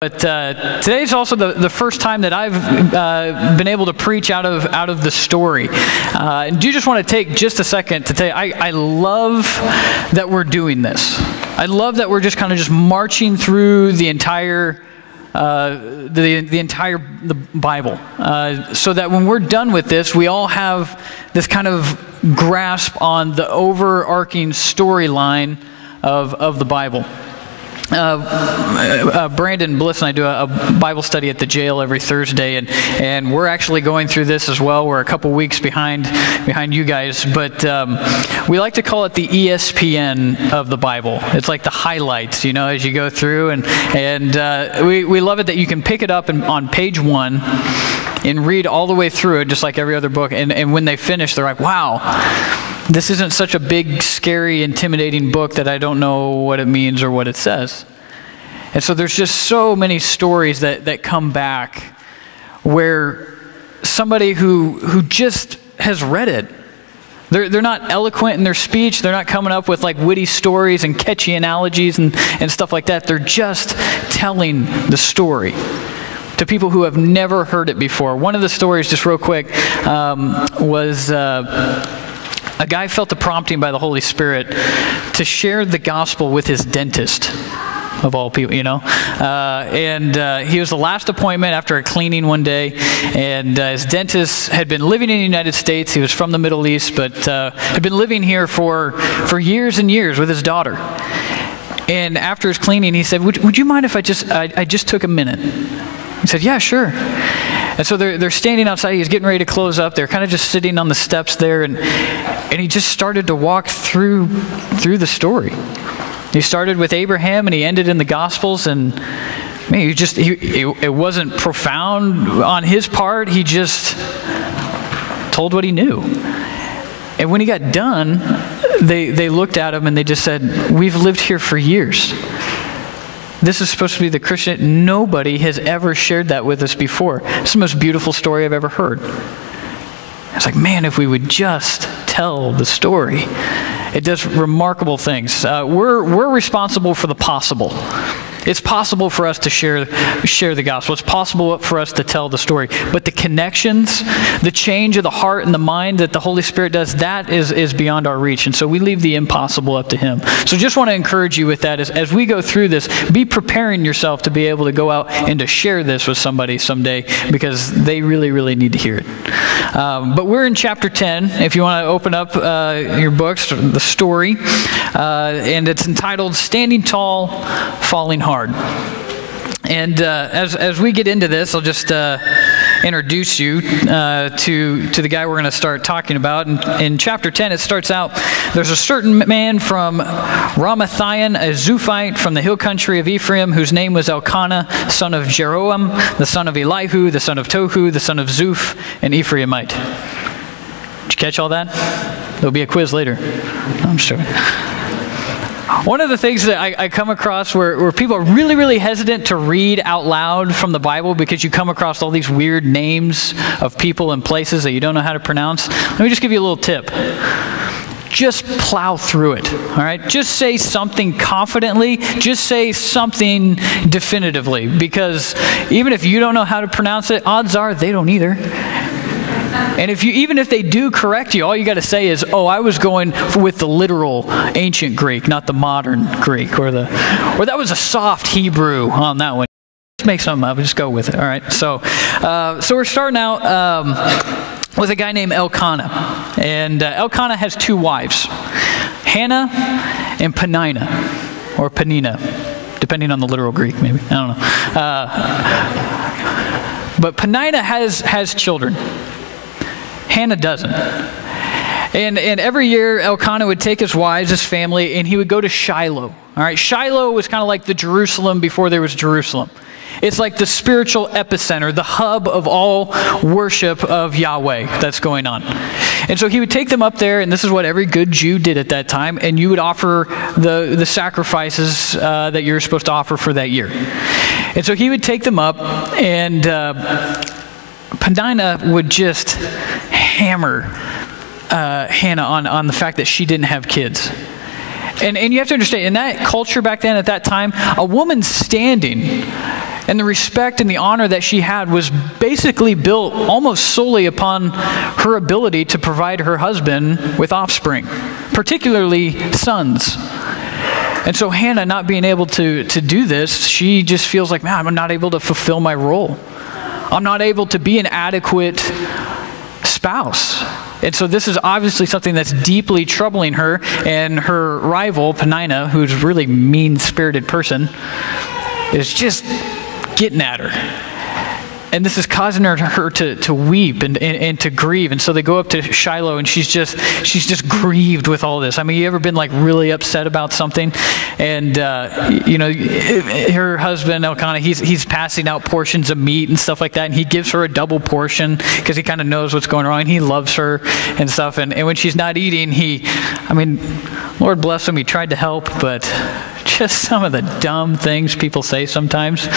But today's also the first time that I've been able to preach out of the story. And do you just want to take just a second to tell you, I love that we're doing this. I love that we're just kind of just marching through the entire the Bible, so that when we're done with this, we all have this kind of grasp on the overarching storyline of the Bible. Brandon Bliss and I do a Bible study at the jail every Thursday, and we're actually going through this as well. We're a couple weeks behind you guys, but we like to call it the ESPN of the Bible. It's like the highlights, you know, as you go through, and we love it that you can pick it up on page 1 and read all the way through it, just like every other book, and when they finish, they're like, wow, this isn't such a big, scary, intimidating book that I don't know what it means or what it says. And so there's just so many stories that come back where somebody who just has read it, they're not eloquent in their speech, they're not coming up with like witty stories and catchy analogies and stuff like that. They're just telling the story to people who have never heard it before. One of the stories, just real quick, was a guy felt the prompting by the Holy Spirit to share the gospel with his dentist, of all people, you know. He was the last appointment after a cleaning one day, and his dentist had been living in the United States. He was from the Middle East, but had been living here for years and years with his daughter. And after his cleaning, he said, would you mind if I just took a minute? He said, yeah, sure. And so they're standing outside. He's getting ready to close up. They're kind of just sitting on the steps there, and he just started to walk through the story. He started with Abraham, and he ended in the Gospels, and man, it wasn't profound on his part. He just told what he knew. And when he got done, they looked at him and they just said, we've lived here for years. This is supposed to be the Christian. Nobody has ever shared that with us before. It's the most beautiful story I've ever heard. It's like, man, if we would just tell the story. It does remarkable things. We're responsible for the possible. It's possible for us to share the gospel. It's possible for us to tell the story. But the connections, the change of the heart and the mind that the Holy Spirit does, that is beyond our reach. And so we leave the impossible up to Him. So just want to encourage you with that. As we go through this, be preparing yourself to be able to go out and to share this with somebody someday, because they really, really need to hear it. But we're in chapter 10. If you want to open up your books, the story. And it's entitled Standing Tall, Falling Hard. And as we get into this, I'll just introduce you to the guy we're going to start talking about. In chapter 10, it starts out, there's a certain man from Ramathaim, a Zuphite from the hill country of Ephraim, whose name was Elkanah, son of Jeroam, the son of Elihu, the son of Tohu, the son of Zuph, an Ephraimite. Did you catch all that? There'll be a quiz later. No, I'm just joking. One of the things that I come across where people are really, really hesitant to read out loud from the Bible because you come across all these weird names of people and places that you don't know how to pronounce. Let me just give you a little tip. Just plow through it, all right? Just say something confidently. Just say something definitively, because even if you don't know how to pronounce it, odds are they don't either. And even if they do correct you, all you got to say is, "Oh, I was going with the literal ancient Greek, not the modern Greek, or that was a soft Hebrew on that one." Just make something up. Just go with it. All right. So we're starting out with a guy named Elkanah, and Elkanah has 2 wives, Hannah and Peninnah, or Penina, depending on the literal Greek, maybe. I don't know. But Peninnah has children. Hannah doesn't. And every year, Elkanah would take his wives, his family, and he would go to Shiloh. All right, Shiloh was kind of like the Jerusalem before there was Jerusalem. It's like the spiritual epicenter, the hub of all worship of Yahweh that's going on. And so he would take them up there, and this is what every good Jew did at that time, and you would offer the sacrifices that you're supposed to offer for that year. And so he would take them up, and Peninnah would just hammer Hannah on the fact that she didn't have kids. And you have to understand, in that culture back then, at that time, a woman standing And the respect and the honor that she had was basically built almost solely upon her ability to provide her husband with offspring, particularly sons. And so Hannah, not being able to do this, she just feels like, man, I'm not able to fulfill my role. I'm not able to be an adequate spouse. And so this is obviously something that's deeply troubling her, and her rival, Peninnah, who's a really mean-spirited person, is just getting at her. And this is causing her to weep and to grieve. And so they go up to Shiloh, and she's just grieved with all this. I mean, you ever been like really upset about something? And her husband Elkanah, he's passing out portions of meat and stuff like that, and he gives her a double portion because he kind of knows what's going on. He loves her and stuff. And when she's not eating, Lord bless him, he tried to help, but just some of the dumb things people say sometimes.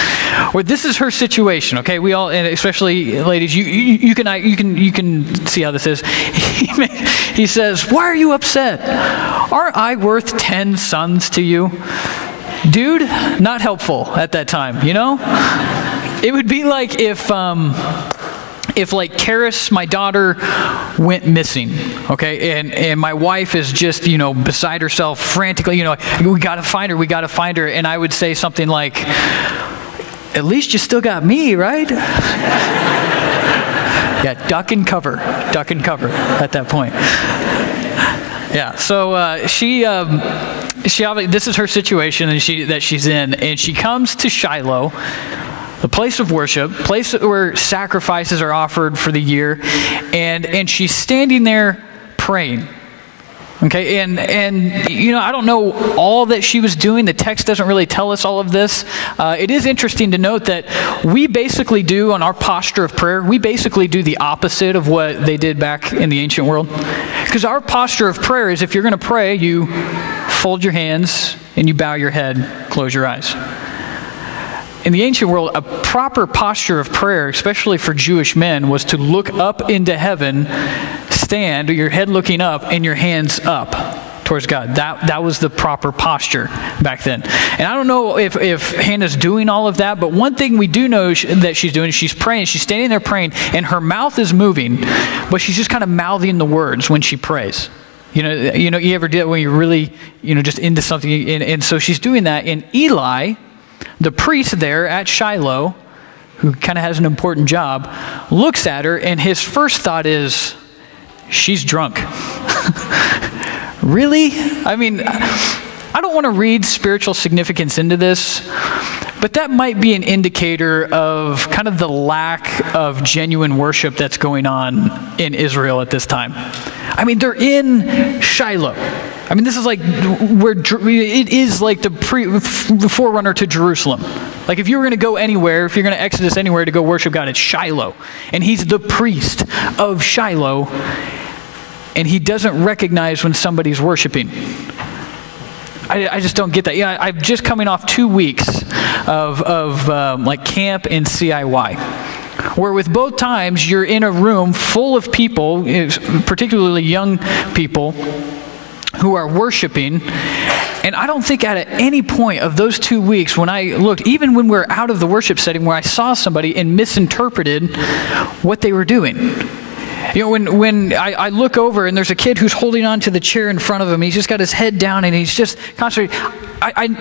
Or this is her situation, okay? We all, and especially ladies, you can see how this is. He says, "Why are you upset? Aren't I worth 10 sons to you?" Dude, not helpful at that time, you know? It would be like if like Karis, my daughter, went missing, okay, and my wife is just, beside herself, frantically, we got to find her, and I would say something like, "At least you still got me, right?" Yeah, duck and cover at that point. Yeah, so she obviously, this is her situation that she's in, and she comes to Shiloh, the place of worship, place where sacrifices are offered for the year, and she's standing there praying. Okay, and I don't know all that she was doing. The text doesn't really tell us all of this. It is interesting to note that we basically do, on our posture of prayer, we basically do the opposite of what they did back in the ancient world. Because our posture of prayer is, if you're going to pray, you fold your hands and you bow your head, close your eyes. In the ancient world, a proper posture of prayer, especially for Jewish men, was to look up into heaven, stand, your head looking up, and your hands up towards God. That was the proper posture back then. And I don't know if Hannah's doing all of that, but one thing we do know that she's doing is she's praying. She's standing there praying, and her mouth is moving, but she's just kind of mouthing the words when she prays. You ever did it when you're really, just into something, and so she's doing that. And Eli, the priest there at Shiloh, who kind of has an important job, looks at her, and his first thought is, she's drunk. Really? I mean, I don't want to read spiritual significance into this, but that might be an indicator of kind of the lack of genuine worship that's going on in Israel at this time. I mean, they're in Shiloh. I mean, this is like where it is like the forerunner to Jerusalem. Like if you were going to go anywhere, if you're going to exodus anywhere to go worship God, it's Shiloh. And he's the priest of Shiloh, and he doesn't recognize when somebody's worshiping. I just don't get that. Yeah, I'm just coming off 2 weeks of like camp and CIY, where with both times you're in a room full of people, particularly young people, who are worshiping. And I don't think at any point of those 2 weeks when I looked, even when we're out of the worship setting, where I saw somebody and misinterpreted what they were doing. When I look over and there's a kid who's holding on to the chair in front of him, he's just got his head down and he's just concentrating.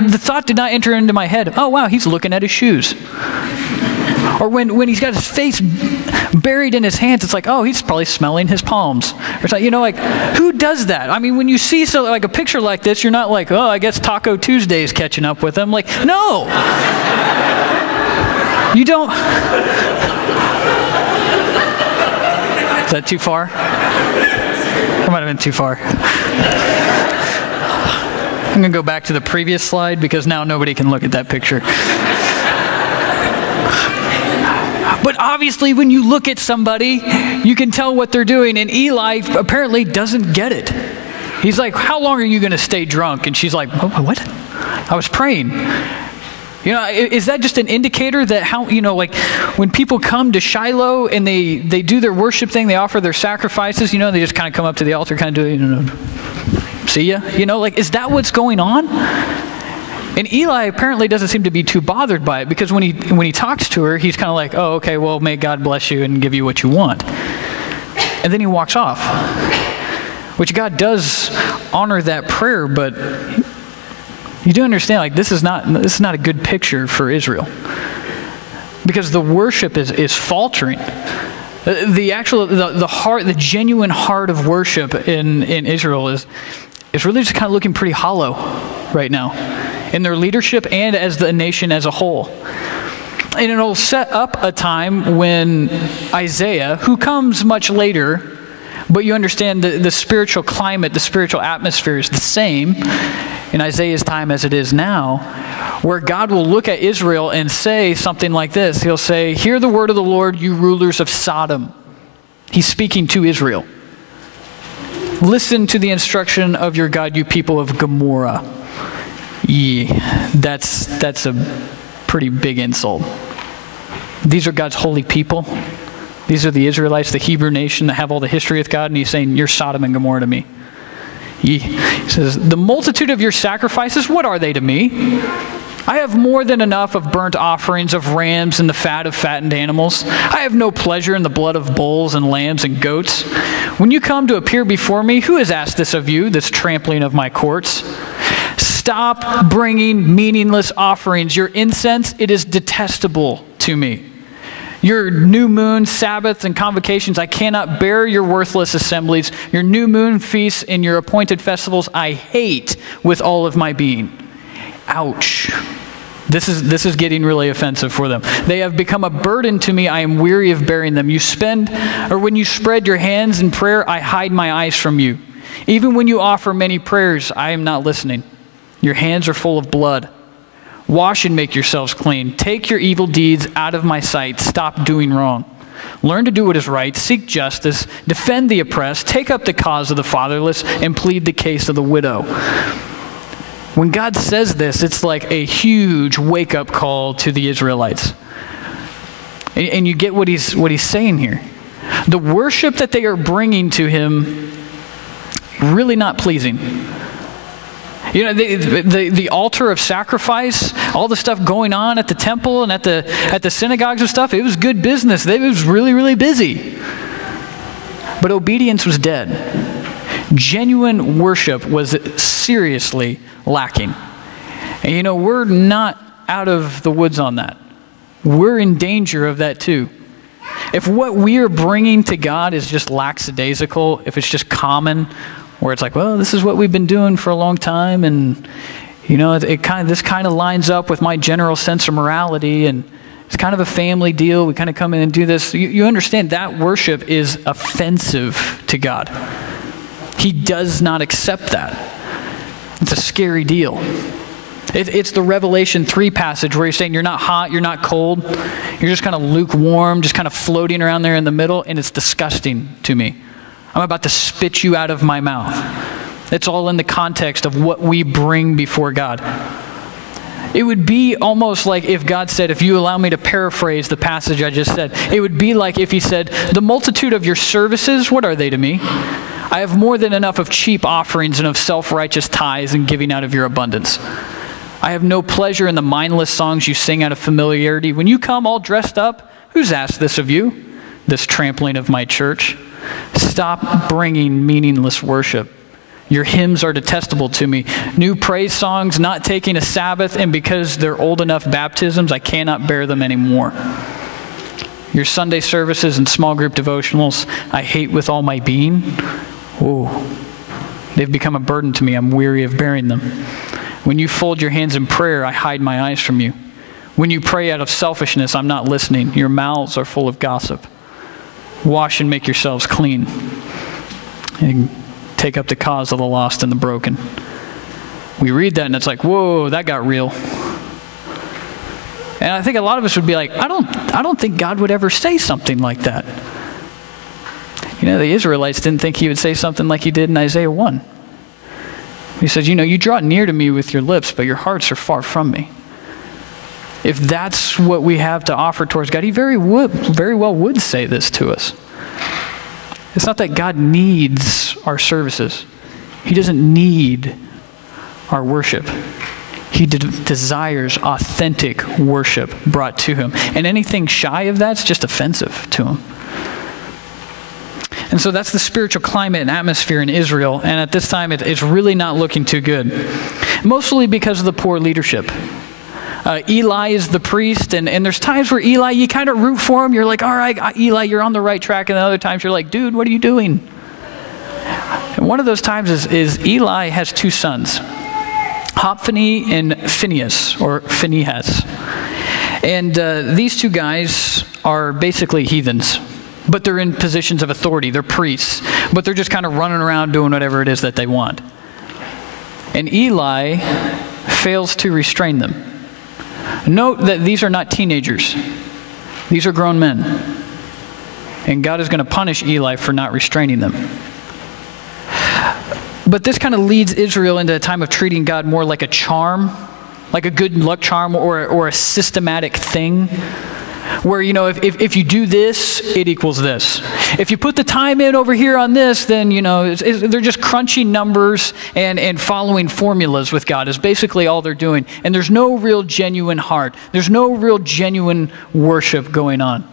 The thought did not enter into my head, oh wow, he's looking at his shoes. Or when he's got his face buried in his hands, it's like, oh, he's probably smelling his palms. Or something. Who does that? I mean, when you see like a picture like this, you're not like, oh, I guess Taco Tuesday is catching up with him. Like, no. You don't. Is that too far? That might have been too far. I'm going to go back to the previous slide because now nobody can look at that picture. But obviously, when you look at somebody, you can tell what they're doing. And Eli apparently doesn't get it. He's like, how long are you going to stay drunk? And she's like, oh, what? I was praying. Is that just an indicator that like when people come to Shiloh and they do their worship thing, they offer their sacrifices, they just kind of come up to the altar, kind of do, see ya? Like, is that what's going on? And Eli apparently doesn't seem to be too bothered by it, because when he talks to her, he's kind of like, oh, okay, well, may God bless you and give you what you want. And then he walks off, which God does honor that prayer, but you do understand, like, this is not a good picture for Israel, because the worship is faltering. The genuine heart of worship in Israel is really just kind of looking pretty hollow right now, in their leadership and as the nation as a whole. And it'll set up a time when Isaiah, who comes much later, but you understand the spiritual climate, the spiritual atmosphere is the same in Isaiah's time as it is now, where God will look at Israel and say something like this. He'll say, hear the word of the Lord, you rulers of Sodom. He's speaking to Israel. Listen to the instruction of your God, you people of Gomorrah. Yeah, that's a pretty big insult. These are God's holy people. These are the Israelites, the Hebrew nation that have all the history with God, and he's saying, you're Sodom and Gomorrah to me. He says, the multitude of your sacrifices, what are they to me? I have more than enough of burnt offerings of rams and the fat of fattened animals. I have no pleasure in the blood of bulls and lambs and goats. When you come to appear before me, who has asked this of you, this trampling of my courts? Stop bringing meaningless offerings. Your incense, it is detestable to me. Your new moon, Sabbaths, and convocations, I cannot bear your worthless assemblies. Your new moon feasts and your appointed festivals, I hate with all of my being. Ouch. This is getting really offensive for them. They have become a burden to me. I am weary of bearing them. When you spread your hands in prayer, I hide my eyes from you. Even when you offer many prayers, I am not listening. Your hands are full of blood. Wash and make yourselves clean. Take your evil deeds out of my sight. Stop doing wrong. Learn to do what is right. Seek justice. Defend the oppressed. Take up the cause of the fatherless and plead the case of the widow. When God says this, it's like a huge wake-up call to the Israelites. And you get what he's saying here. The worship that they are bringing to him, really not pleasing. You know, the altar of sacrifice, all the stuff going on at the temple and at the synagogues and stuff, it was good business. It was really, really busy. But obedience was dead. Genuine worship was seriously lacking. And you know, we're not out of the woods on that. We're in danger of that too. If what we are bringing to God is just lackadaisical, if it's just common, where it's like, well, this is what we've been doing for a long time, and you know, this kind of lines up with my general sense of morality, and it's kind of a family deal. We kind of come in and do this. You understand that worship is offensive to God. He does not accept that. It's a scary deal. It's the Revelation 3 passage where he's saying you're not hot, you're not cold, you're just kind of lukewarm, just kind of floating around there in the middle, and it's disgusting to me. I'm about to spit you out of my mouth. It's all in the context of what we bring before God. It would be almost like if God said, if you allow me to paraphrase the passage I just said, it would be like if he said, the multitude of your services, what are they to me? I have more than enough of cheap offerings and of self-righteous tithes and giving out of your abundance. I have no pleasure in the mindless songs you sing out of familiarity. When you come all dressed up, who's asked this of you? This trampling of my church. Stop bringing meaningless worship. Your hymns are detestable to me. New praise songs, not taking a Sabbath, and because they're old enough baptisms, I cannot bear them anymore. Your Sunday services and small group devotionals, I hate with all my being. Oh, they've become a burden to me. I'm weary of bearing them. When you fold your hands in prayer, I hide my eyes from you. When you pray out of selfishness, I'm not listening. Your mouths are full of gossip. Wash and make yourselves clean. And take up the cause of the lost and the broken. We read that and it's like, whoa, that got real. And I think a lot of us would be like, I don't think God would ever say something like that. You know, the Israelites didn't think he would say something like he did in Isaiah 1. He says, you know, you draw near to me with your lips, but your hearts are far from me. If that's what we have to offer towards God, he very well would say this to us. It's not that God needs our services. He doesn't need our worship. He desires authentic worship brought to him. And anything shy of that's just offensive to him. And so that's the spiritual climate and atmosphere in Israel. And at this time, it's really not looking too good. Mostly because of the poor leadership. Eli is the priest, and there's times where Eli, you kind of root for him. You're like, all right, Eli, you're on the right track. And other times you're like, dude, what are you doing? And one of those times is Eli has two sons. Hophni and Phinehas, or Phinehas. And these two guys are basically heathens, but they're in positions of authority. They're priests, but they're just kind of running around doing whatever it is that they want. And Eli fails to restrain them. Note that these are not teenagers. These are grown men. And God is going to punish Eli for not restraining them. But this kind of leads Israel into a time of treating God more like a charm, like a good luck charm or a systematic thing. Where, you know, if you do this, it equals this. If you put the time in over here on this, then, you know, they're just crunching numbers and following formulas with God is basically all they're doing. And there's no real genuine heart. There's no real genuine worship going on.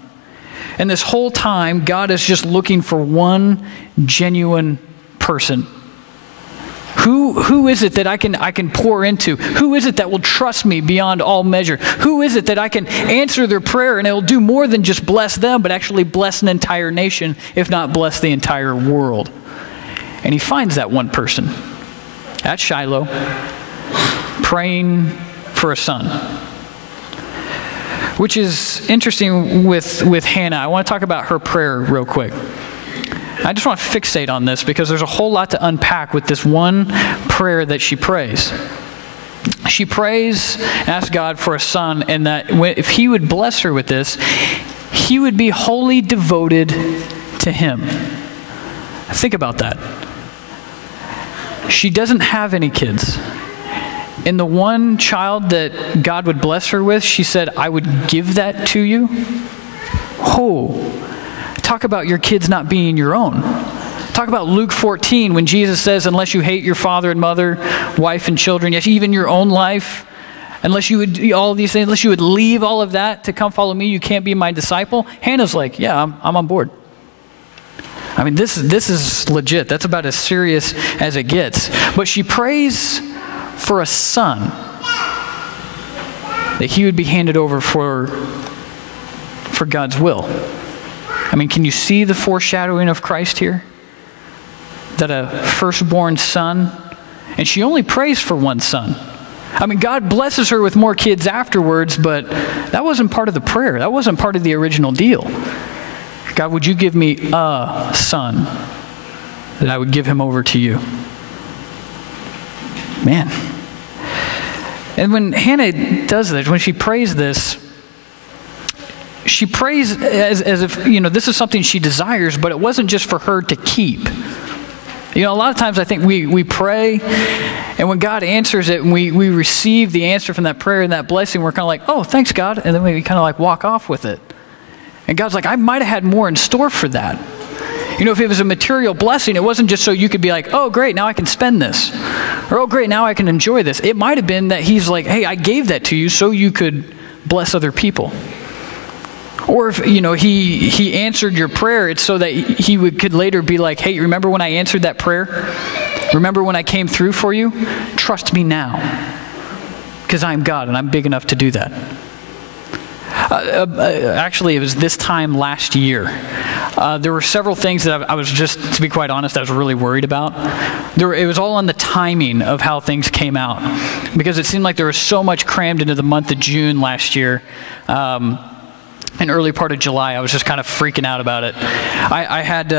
And this whole time, God is just looking for one genuine person. Who is it that I can pour into? Who is it that will trust me beyond all measure? Who is it that I can answer their prayer and it will do more than just bless them, but actually bless an entire nation, if not bless the entire world? And he finds that one person at Shiloh, praying for a son. Which is interesting with Hannah. I want to talk about her prayer real quick. I just want to fixate on this because there's a whole lot to unpack with this one prayer that she prays. She prays, asks God for a son, and that if he would bless her with this, he would be wholly devoted to him. Think about that. She doesn't have any kids. And the one child that God would bless her with, she said, I would give that to you. Oh. Talk about your kids not being your own. Talk about Luke 14 when Jesus says, unless you hate your father and mother, wife and children, yes, even your own life, unless you would do all of these things, unless you would leave all of that to come follow me, you can't be my disciple. Hannah's like, yeah, I'm on board. I mean, this is legit. That's about as serious as it gets. But she prays for a son, that he would be handed over for God's will. I mean, can you see the foreshadowing of Christ here? That a firstborn son, and she only prays for one son. I mean, God blesses her with more kids afterwards, but that wasn't part of the prayer. That wasn't part of the original deal. God, would you give me a son that I would give him over to you? Man. And when Hannah does this, when she prays this, she prays as if, you know, this is something she desires, but it wasn't just for her to keep. You know, a lot of times I think we pray, and when God answers it, and we receive the answer from that prayer and that blessing, we're kind of like, oh, thanks, God, and then we kind of like walk off with it. And God's like, I might have had more in store for that. You know, if it was a material blessing, it wasn't just so you could be like, oh, great, now I can spend this. Or, oh, great, now I can enjoy this. It might have been that he's like, hey, I gave that to you so you could bless other people. Or if, you know, he answered your prayer, it's so that he could later be like, hey, remember when I answered that prayer? Remember when I came through for you? Trust me now, because I'm God and I'm big enough to do that. Actually, it was this time last year. There were several things that I was just, to be quite honest, I was really worried about. It was all on the timing of how things came out, because it seemed like there was so much crammed into the month of June last year. In early part of July, I was just kind of freaking out about it. I had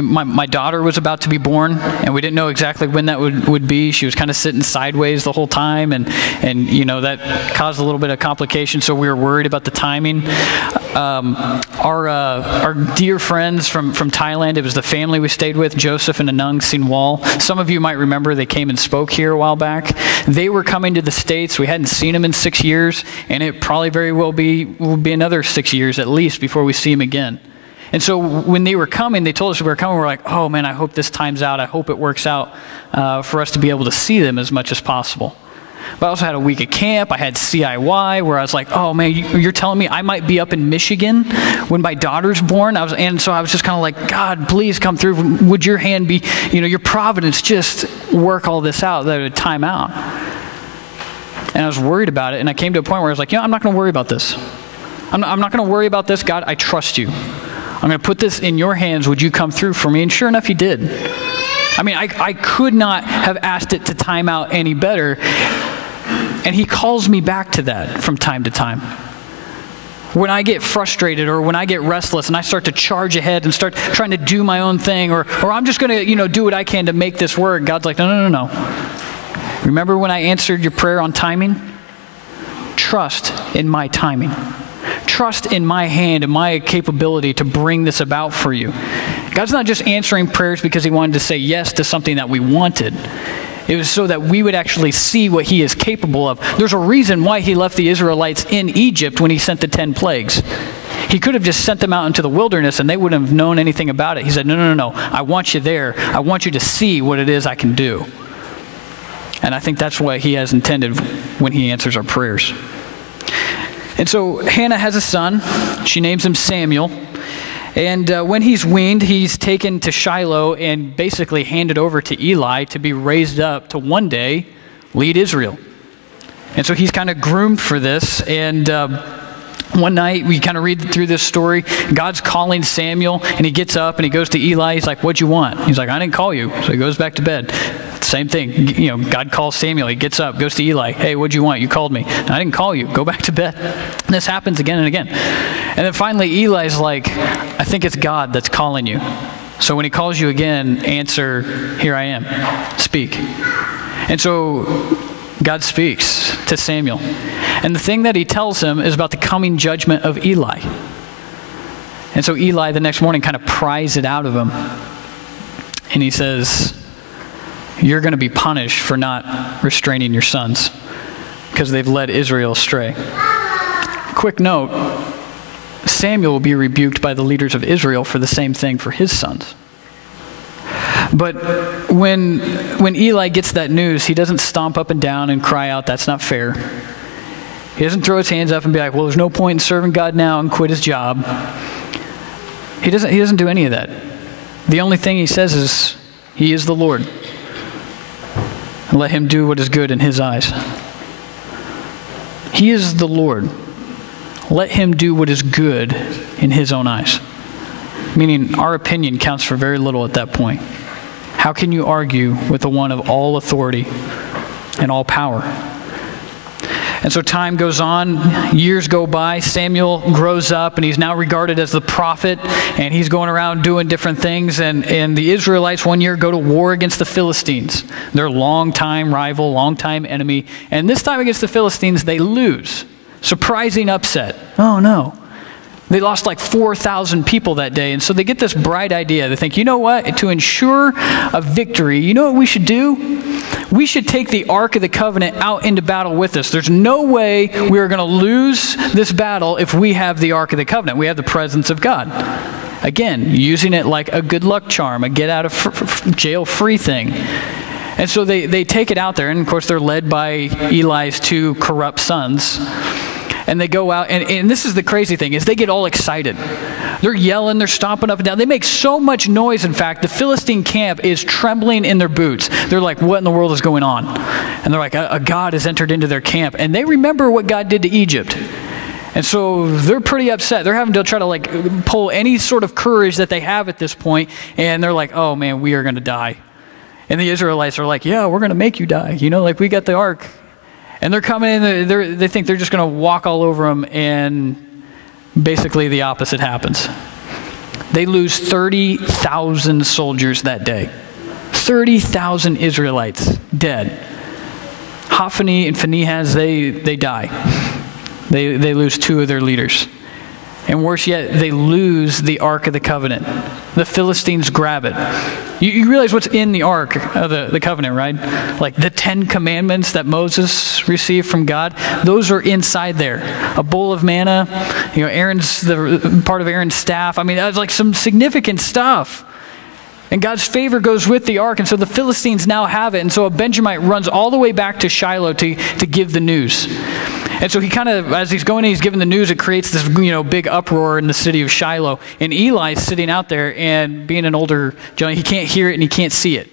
my daughter was about to be born, and we didn't know exactly when that would be. She was kind of sitting sideways the whole time, and you know, that caused a little bit of complication, so we were worried about the timing. Our dear friends from Thailand, it was the family we stayed with, Joseph and Anung Sinwal. Some of you might remember they came and spoke here a while back. They were coming to the States. We hadn't seen them in 6 years, and it probably very well will be another 6 years at least before we see them again. And so when they were coming, they told us we were coming, we were like, oh man, I hope this times out. I hope it works out for us to be able to see them as much as possible. But I also had a week of camp. I had CIY where I was like, oh man, you're telling me I might be up in Michigan when my daughter's born? And so I was just kind of like, God, please come through. Would your hand be, your providence just work all this out, that it would time out? And I was worried about it, and I came to a point where I was like, I'm not going to worry about this. I'm not going to worry about this. God, I trust you. I'm going to put this in your hands. Would you come through for me? And sure enough, he did. I mean, I could not have asked it to time out any better. And he calls me back to that from time to time. When I get frustrated or when I get restless and I start to charge ahead and start trying to do my own thing, or I'm just going to, do what I can to make this work, God's like, no. Remember when I answered your prayer on timing? Trust in my timing. Trust in my hand and my capability to bring this about for you. God's not just answering prayers because he wanted to say yes to something that we wanted. It was so that we would actually see what he is capable of. There's a reason why he left the Israelites in Egypt when he sent the 10 plagues. He could have just sent them out into the wilderness and they wouldn't have known anything about it. He said, no. I want you there. I want you to see what it is I can do. And I think that's what he has intended when he answers our prayers. And so Hannah has a son. She names him Samuel. And when he's weaned, he's taken to Shiloh and basically handed over to Eli to be raised up to one day lead Israel. And so he's kind of groomed for this. And one night, we kind of read through this story. God's calling Samuel, and he gets up and he goes to Eli. He's like, what'd you want? He's like, I didn't call you. So he goes back to bed. Same thing. God calls Samuel. He gets up, goes to Eli. Hey, what'd you want? You called me. I didn't call you. Go back to bed. And this happens again and again. And then finally, Eli's like, I think it's God that's calling you. So when he calls you again, answer, here I am. Speak. And so God speaks to Samuel. And the thing that he tells him is about the coming judgment of Eli. And so Eli the next morning kind of pries it out of him. And he says, you're going to be punished for not restraining your sons because they've led Israel astray. Quick note, Samuel will be rebuked by the leaders of Israel for the same thing for his sons. But when Eli gets that news, he doesn't stomp up and down and cry out, that's not fair. He doesn't throw his hands up and be like, well, there's no point in serving God now, and quit his job. He doesn't do any of that. The only thing he says is, he is the Lord. And let him do what is good in his eyes. He is the Lord. Let him do what is good in his own eyes. Meaning our opinion counts for very little at that point. How can you argue with the one of all authority and all power? And so time goes on, years go by, Samuel grows up, and he's now regarded as the prophet, and he's going around doing different things, and the Israelites one year go to war against the Philistines, their longtime rival, longtime enemy, and this time against the Philistines, they lose. Surprising upset. Oh no. They lost like 4,000 people that day, and so they get this bright idea. They think, you know what? To ensure a victory, you know what we should do? We should take the Ark of the Covenant out into battle with us. There's no way we are going to lose this battle if we have the Ark of the Covenant. We have the presence of God. Again, using it like a good luck charm, a get out of jail free thing. And so they take it out there, and of course they're led by Eli's two corrupt sons. And they go out, and this is the crazy thing, is they get all excited. They're yelling, they're stomping up and down. They make so much noise, in fact, the Philistine camp is trembling in their boots. They're like, what in the world is going on? And they're like, a God has entered into their camp. And they remember what God did to Egypt. And so they're pretty upset. They're having to try to pull any sort of courage that they have at this point. And they're like, oh man, we are going to die. And the Israelites are like, yeah, we're going to make you die. We got the ark. And they're coming in, they think they're just going to walk all over them, and basically the opposite happens. They lose 30,000 soldiers that day. 30,000 Israelites dead. Hophni and Phinehas, they die. They lose two of their leaders. And worse yet, they lose the Ark of the Covenant. The Philistines grab it. You realize what's in the Ark of the Covenant, right? Like the 10 Commandments that Moses received from God, those are inside there. A bowl of manna, the part of Aaron's staff. I mean, that's like some significant stuff. And God's favor goes with the ark, and so the Philistines now have it. And so a Benjamite runs all the way back to Shiloh to give the news. And so he kind of, as he's going in, he's giving the news, it creates this, big uproar in the city of Shiloh. And Eli's sitting out there, and being an older gentleman, he can't hear it and he can't see it.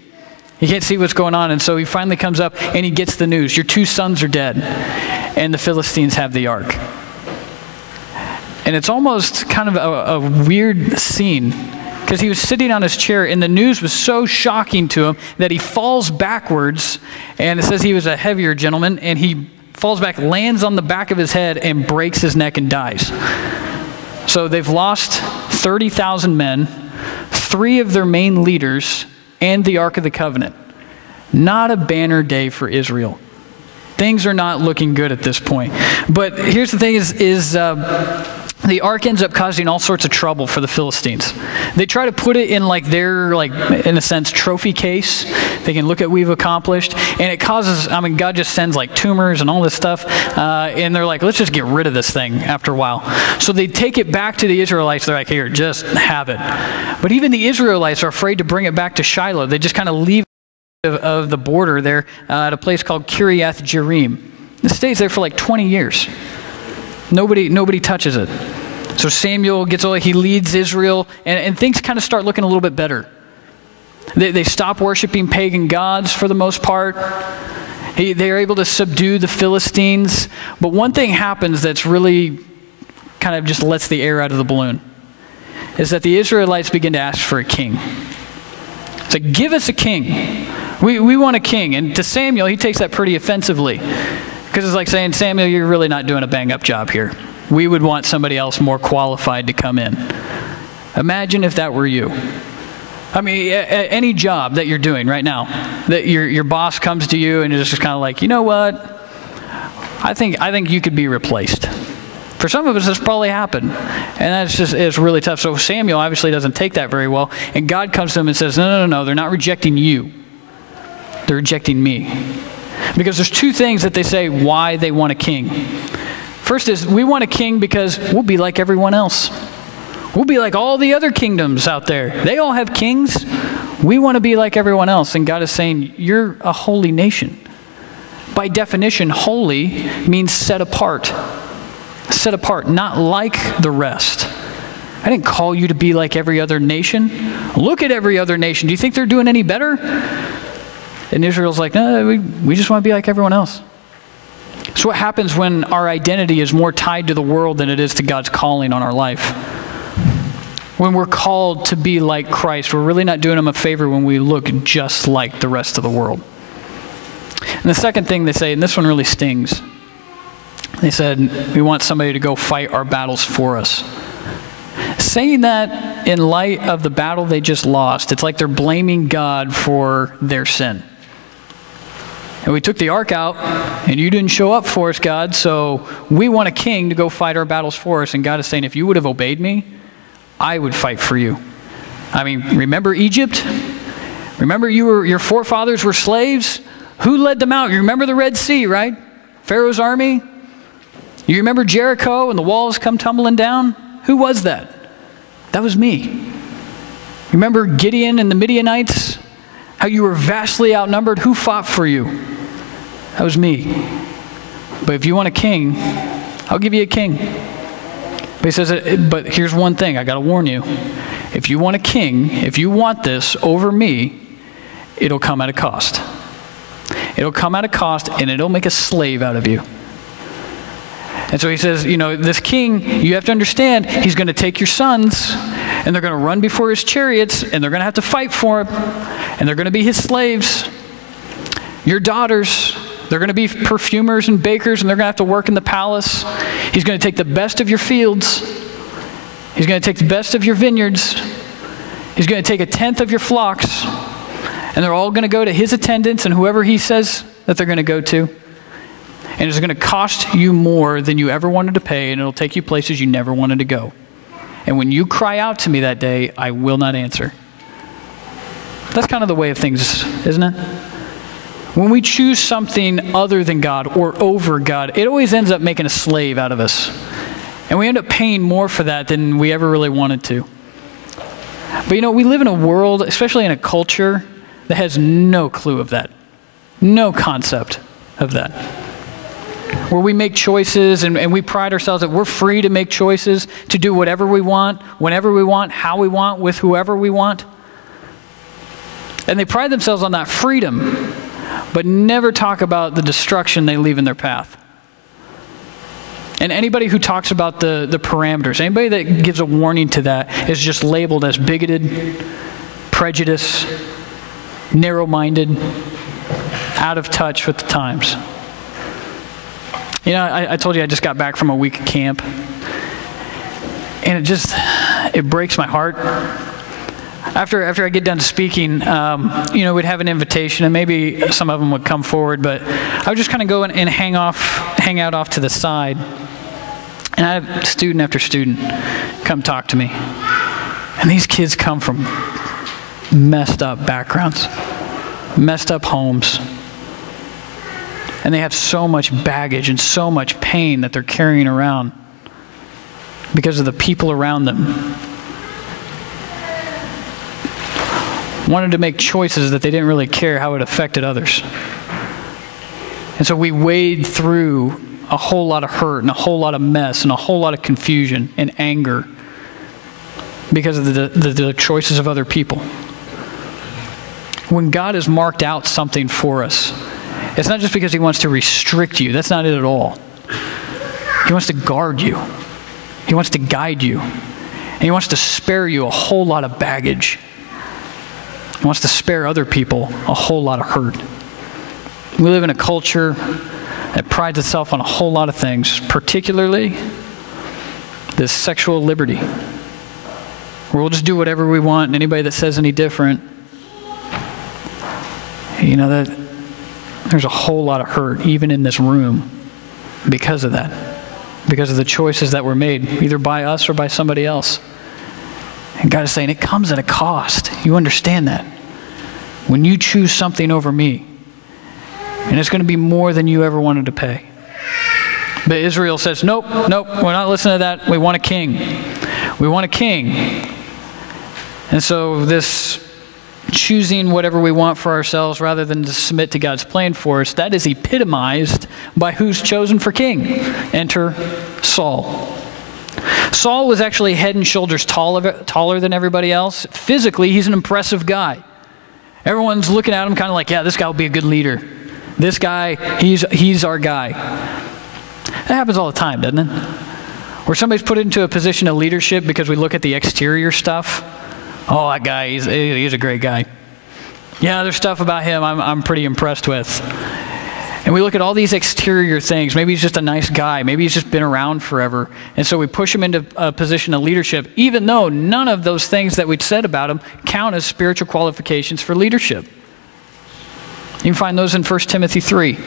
He can't see what's going on. And so he finally comes up and he gets the news. Your 2 sons are dead, and the Philistines have the ark. And it's almost kind of a weird scene, because he was sitting on his chair, and the news was so shocking to him that he falls backwards, and it says he was a heavier gentleman, and he falls back, lands on the back of his head, and breaks his neck and dies. So they've lost 30,000 men, 3 of their main leaders, and the Ark of the Covenant. Not a banner day for Israel. Things are not looking good at this point. But here's the thing the ark ends up causing all sorts of trouble for the Philistines. They try to put it in their, in a sense, trophy case. They can look at what we've accomplished. And it causes, God just sends tumors and all this stuff. And they're like, let's just get rid of this thing after a while. So they take it back to the Israelites. They're like, here, just have it. But even the Israelites are afraid to bring it back to Shiloh. They just kind of leave of the border there at a place called Kiriath Jearim. It stays there for 20 years. Nobody touches it. So Samuel gets he leads Israel, and things kind of start looking a little bit better. They stop worshiping pagan gods for the most part. They're able to subdue the Philistines. But one thing happens that's really kind of just lets the air out of the balloon, is that the Israelites begin to ask for a king. It's like, give us a king. We want a king. And to Samuel, he takes that pretty offensively. Because it's like saying, Samuel, you're really not doing a bang-up job here. We would want somebody else more qualified to come in. Imagine if that were you. Any job that you're doing right now, that your boss comes to you and is just kind of like, you know what? I think you could be replaced. For some of us, this probably happened. And it's really tough. So Samuel obviously doesn't take that very well. And God comes to him and says, no, they're not rejecting you. They're rejecting me. Because there's 2 things that they say why they want a king. First is, we want a king because we'll be like everyone else. We'll be like all the other kingdoms out there. They all have kings. We want to be like everyone else. And God is saying, you're a holy nation. By definition, holy means set apart. Set apart, not like the rest. I didn't call you to be like every other nation. Look at every other nation. Do you think they're doing any better? And Israel's like, no, we just want to be like everyone else. So what happens when our identity is more tied to the world than it is to God's calling on our life? When we're called to be like Christ, we're really not doing him a favor when we look just like the rest of the world. And the second thing they say, and this one really stings, they said, we want somebody to go fight our battles for us. Saying that in light of the battle they just lost, it's like they're blaming God for their sin. And we took the ark out, and you didn't show up for us, God, so we want a king to go fight our battles for us. And God is saying, if you would have obeyed me, I would fight for you. Remember Egypt? Remember your forefathers were slaves? Who led them out? You remember the Red Sea, right? Pharaoh's army? You remember Jericho and the walls come tumbling down? Who was that? That was me. Remember Gideon and the Midianites? How you were vastly outnumbered? Who fought for you? That was me. But if you want a king, I'll give you a king. But he says, but here's one thing, I got to warn you. If you want a king, if you want this over me, it'll come at a cost. It'll come at a cost, and it'll make a slave out of you. And so he says, this king, you have to understand, he's going to take your sons, and they're going to run before his chariots, and they're going to have to fight for him, and they're going to be his slaves. Your daughters, they're going to be perfumers and bakers, and they're going to have to work in the palace. He's going to take the best of your fields. He's going to take the best of your vineyards. He's going to take 1/10 of your flocks, and they're all going to go to his attendants and whoever he says that they're going to go to. And it's going to cost you more than you ever wanted to pay, and it'll take you places you never wanted to go. And when you cry out to me that day, I will not answer. That's kind of the way of things, isn't it? When we choose something other than God or over God, it always ends up making a slave out of us. And we end up paying more for that than we ever really wanted to. But we live in a world, especially in a culture, that has no clue of that. No concept of that. Where we make choices and we pride ourselves that we're free to make choices, to do whatever we want, whenever we want, how we want, with whoever we want. And they pride themselves on that freedom, but never talk about the destruction they leave in their path. And anybody who talks about the parameters, anybody that gives a warning to that is just labeled as bigoted, prejudiced, narrow-minded, out of touch with the times. I told you I just got back from a week of camp. And it breaks my heart. After I get done speaking, we'd have an invitation, and maybe some of them would come forward, but I would just kind of go and hang out off to the side. And I have student after student come talk to me. And these kids come from messed up backgrounds, messed up homes. And they have so much baggage and so much pain that they're carrying around because of the people around them. Wanted to make choices that they didn't really care how it affected others. And so we wade through a whole lot of hurt and a whole lot of mess and a whole lot of confusion and anger because of the choices of other people. When God has marked out something for us, it's not just because he wants to restrict you. That's not it at all. He wants to guard you. He wants to guide you. And he wants to spare you a whole lot of baggage. He wants to spare other people a whole lot of hurt. We live in a culture that prides itself on a whole lot of things, particularly this sexual liberty, where we'll just do whatever we want, and anybody that says any different, that there's a whole lot of hurt, even in this room, because of that, because of the choices that were made, either by us or by somebody else. And God is saying, it comes at a cost. You understand that? When you choose something over me, and it's going to be more than you ever wanted to pay. But Israel says, nope, we're not listening to that. We want a king. We want a king. And so this choosing whatever we want for ourselves rather than to submit to God's plan for us, that is epitomized by who's chosen for king. Enter Saul. Saul was actually head and shoulders taller than everybody else. Physically, he's an impressive guy. Everyone's looking at him kind of like, yeah, this guy will be a good leader. This guy, he's our guy. That happens all the time, doesn't it? Where somebody's put into a position of leadership because we look at the exterior stuff. Oh, that guy, he's a great guy. Yeah, there's stuff about him I'm pretty impressed with. And we look at all these exterior things. Maybe he's just a nice guy. Maybe he's just been around forever. And so we push him into a position of leadership, even though none of those things that we'd said about him count as spiritual qualifications for leadership. You can find those in 1 Timothy 3.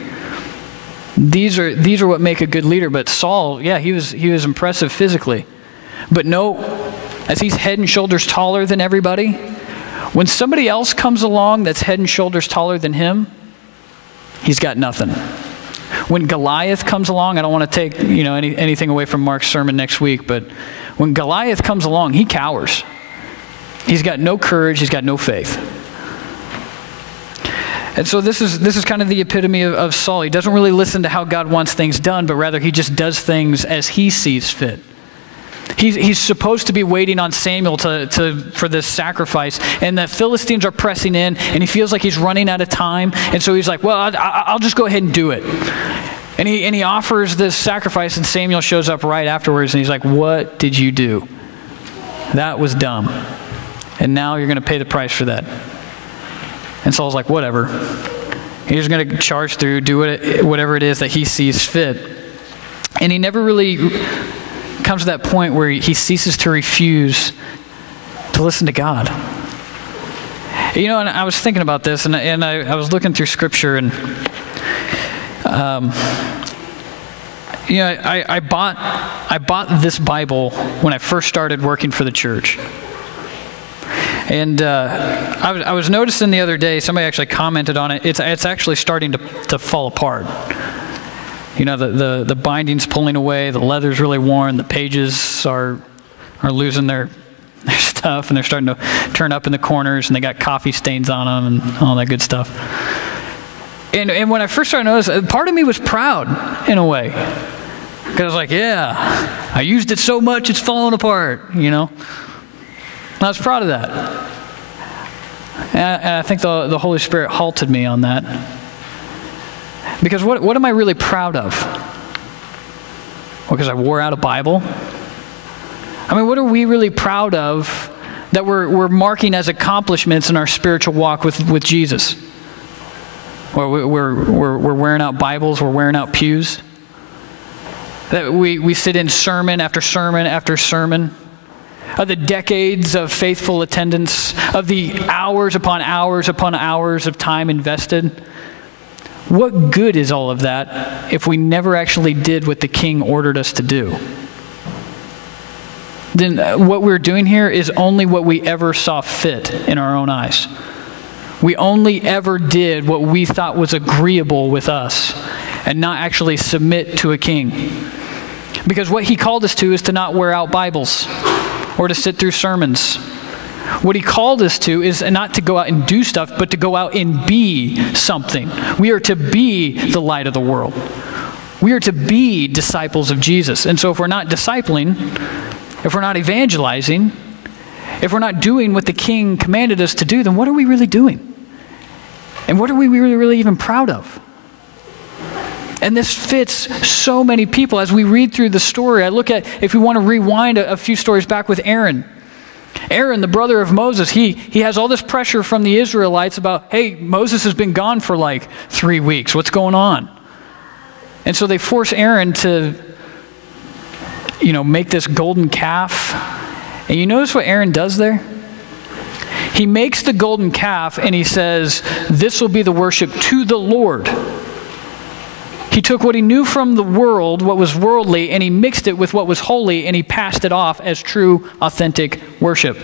These are what make a good leader. But Saul, yeah, he was impressive physically. But no, as he's head and shoulders taller than everybody, when somebody else comes along that's head and shoulders taller than him, he's got nothing. When Goliath comes along, I don't want to take anything away from Mark's sermon next week, but when Goliath comes along, he cowers. He's got no courage. He's got no faith. And so this is kind of the epitome of Saul. He doesn't really listen to how God wants things done, but rather he just does things as he sees fit. He's supposed to be waiting on Samuel for this sacrifice, and the Philistines are pressing in, and he feels like he's running out of time, and so he's like, well, I'll just go ahead and do it. And he offers this sacrifice, and Samuel shows up right afterwards, and he's like, what did you do? That was dumb. And now you're going to pay the price for that. And Saul's like, whatever. He's going to charge through, do whatever it is that he sees fit. And he never really comes to that point where he ceases to refuse to listen to God. And I was thinking about this, and I was looking through Scripture, and I bought this Bible when I first started working for the church. And I was noticing the other day, somebody actually commented on it, it's actually starting to fall apart. The binding's pulling away, the leather's really worn, the pages are losing their their stuff, and they're starting to turn up in the corners, and they got coffee stains on them and all that good stuff. And when I first started noticing, part of me was proud in a way. Because I was like, yeah, I used it so much it's falling apart, you know. And I was proud of that. And I think the Holy Spirit halted me on that. Because what am I really proud of? Well, because I wore out a Bible? I mean, what are we really proud of that we're marking as accomplishments in our spiritual walk with Jesus? Well, we're wearing out Bibles, we're wearing out pews. That we sit in sermon after sermon after sermon, of the decades of faithful attendance, of the hours upon hours upon hours of time invested. What good is all of that if we never actually did what the King ordered us to do? Then what we're doing here is only what we ever saw fit in our own eyes. We only ever did what we thought was agreeable with us and not actually submit to a king. Because what he called us to is to not wear out Bibles or to sit through sermons. What he called us to is not to go out and do stuff, but to go out and be something. We are to be the light of the world. We are to be disciples of Jesus. And so if we're not discipling, if we're not evangelizing, if we're not doing what the King commanded us to do, then what are we really doing? And what are we really even proud of? And this fits so many people. As we read through the story, I look at, if we want to rewind a few stories back with Aaron. Aaron, the brother of Moses, he has all this pressure from the Israelites about, hey, Moses has been gone for like 3 weeks. What's going on? And so they force Aaron to, make this golden calf. And you notice what Aaron does there? He makes the golden calf and he says, this will be the worship to the Lord. He took what he knew from the world, what was worldly, and he mixed it with what was holy, and he passed it off as true, authentic worship.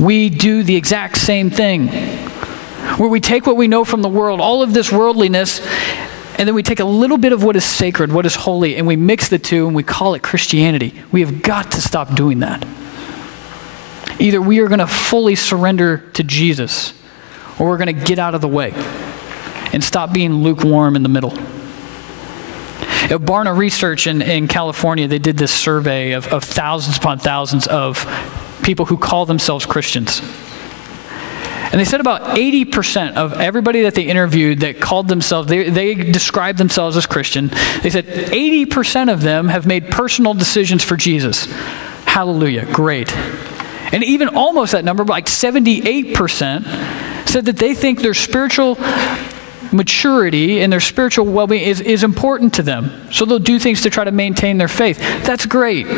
We do the exact same thing, where we take what we know from the world, all of this worldliness, and then we take a little bit of what is sacred, what is holy, and we mix the two, and we call it Christianity. We have got to stop doing that. Either we are going to fully surrender to Jesus, or we're going to get out of the way and stop being lukewarm in the middle. At Barna Research in California, they did this survey of thousands upon thousands of people who call themselves Christians. And they said about 80% of everybody that they interviewed that called themselves, they described themselves as Christian, they said 80% of them have made personal decisions for Jesus. Hallelujah, great. And even almost that number, like 78%, said that they think their spiritual maturity and their spiritual well-being is important to them. So they'll do things to try to maintain their faith. That's great.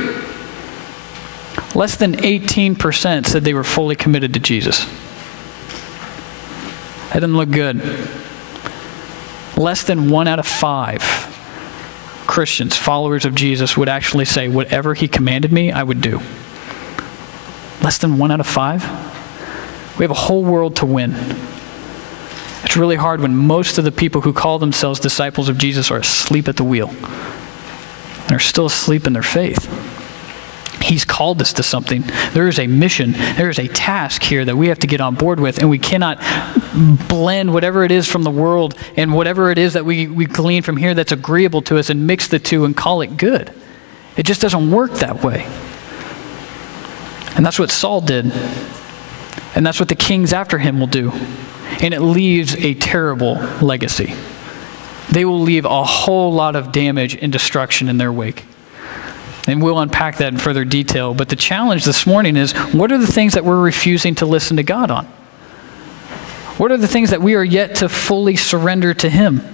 Less than 18% said they were fully committed to Jesus. That doesn't look good. Less than 1 out of 5 Christians, followers of Jesus, would actually say, whatever he commanded me, I would do. Less than 1 out of 5? We have a whole world to win. It's really hard when most of the people who call themselves disciples of Jesus are asleep at the wheel. They're still asleep in their faith. He's called us to something. There is a mission. There is a task here that we have to get on board with, and we cannot blend whatever it is from the world and whatever it is that we glean from here that's agreeable to us and mix the two and call it good. It just doesn't work that way. And that's what Saul did. And that's what the kings after him will do. And it leaves a terrible legacy. They will leave a whole lot of damage and destruction in their wake. And we'll unpack that in further detail. But the challenge this morning is, what are the things that we're refusing to listen to God on? What are the things that we are yet to fully surrender to him?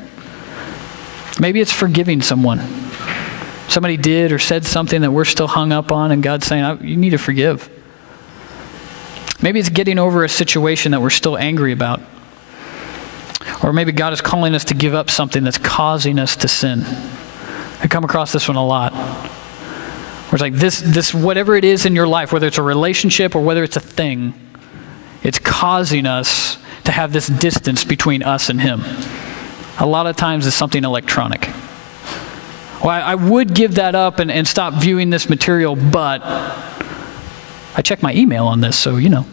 Maybe it's forgiving someone. Somebody did or said something that we're still hung up on, and God's saying, you need to forgive. Maybe it's getting over a situation that we're still angry about. Or maybe God is calling us to give up something that's causing us to sin. I come across this one a lot. Where it's like this, whatever it is in your life, whether it's a relationship or whether it's a thing, it's causing us to have this distance between us and him. A lot of times it's something electronic. Well, I would give that up and stop viewing this material, but I check my email on this, so you know.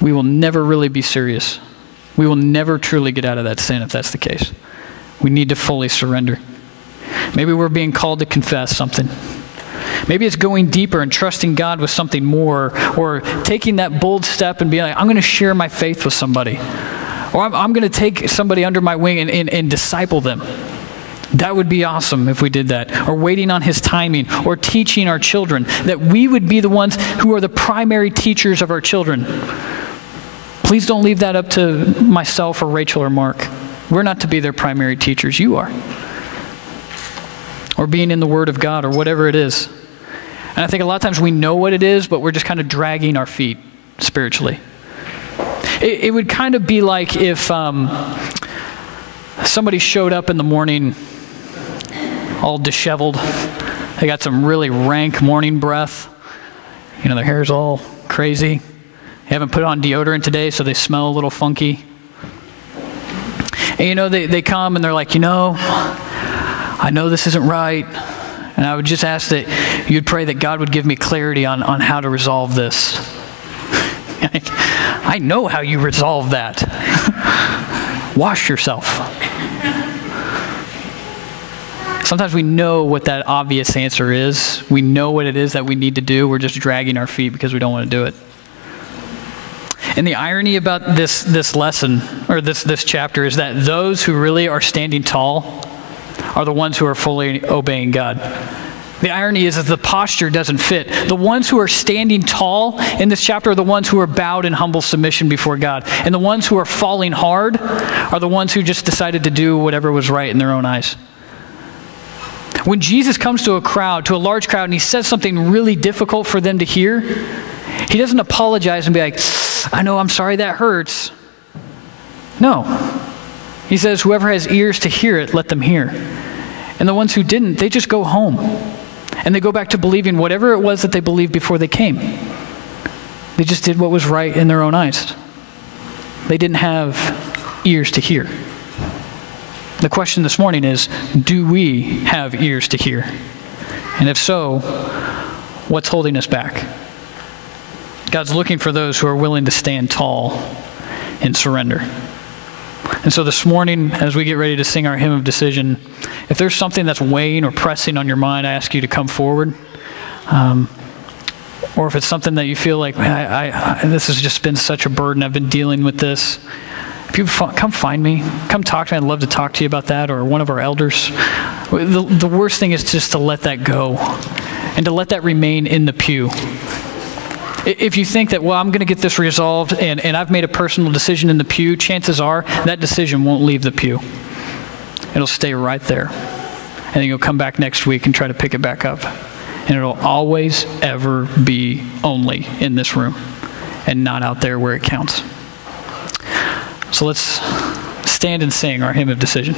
We will never really be serious. We will never truly get out of that sin if that's the case. We need to fully surrender. Maybe we're being called to confess something. Maybe it's going deeper and trusting God with something more, or taking that bold step and being like, I'm going to share my faith with somebody. Or I'm going to take somebody under my wing and disciple them. That would be awesome if we did that. Or waiting on his timing, or teaching our children, that we would be the ones who are the primary teachers of our children. Please don't leave that up to myself or Rachel or Mark. We're not to be their primary teachers. You are. Or being in the Word of God, or whatever it is. And I think a lot of times we know what it is, but we're just kind of dragging our feet spiritually. It would kind of be like if somebody showed up in the morning all disheveled. They got some really rank morning breath. You know, their hair's all crazy. They haven't put on deodorant today, so they smell a little funky. And you know, they come and they're like, you know, I know this isn't right. And I would just ask that you'd pray that God would give me clarity on how to resolve this. I know how you resolve that. Wash yourself. Sometimes we know what that obvious answer is. We know what it is that we need to do. We're just dragging our feet because we don't want to do it. And the irony about this lesson, or this chapter, is that those who really are standing tall are the ones who are fully obeying God. The irony is that the posture doesn't fit. The ones who are standing tall in this chapter are the ones who are bowed in humble submission before God. And the ones who are falling hard are the ones who just decided to do whatever was right in their own eyes. When Jesus comes to a crowd, to a large crowd, and he says something really difficult for them to hear, he doesn't apologize and be like, I know, I'm sorry that hurts. No. He says, whoever has ears to hear it, let them hear. And the ones who didn't, they just go home. And they go back to believing whatever it was that they believed before they came. They just did what was right in their own eyes. They didn't have ears to hear. The question this morning is, do we have ears to hear? And if so, what's holding us back? God's looking for those who are willing to stand tall and surrender. And so this morning, as we get ready to sing our hymn of decision, if there's something that's weighing or pressing on your mind, I ask you to come forward. Or if it's something that you feel like, man, this has just been such a burden, I've been dealing with this. If you come find me, come talk to me. I'd love to talk to you about that, or one of our elders. The worst thing is just to let that go and to let that remain in the pew. If you think that, well, I'm going to get this resolved and I've made a personal decision in the pew, chances are that decision won't leave the pew. It'll stay right there. And then you'll come back next week and try to pick it back up. And it'll always, ever be only in this room and not out there where it counts. So let's stand and sing our hymn of decision.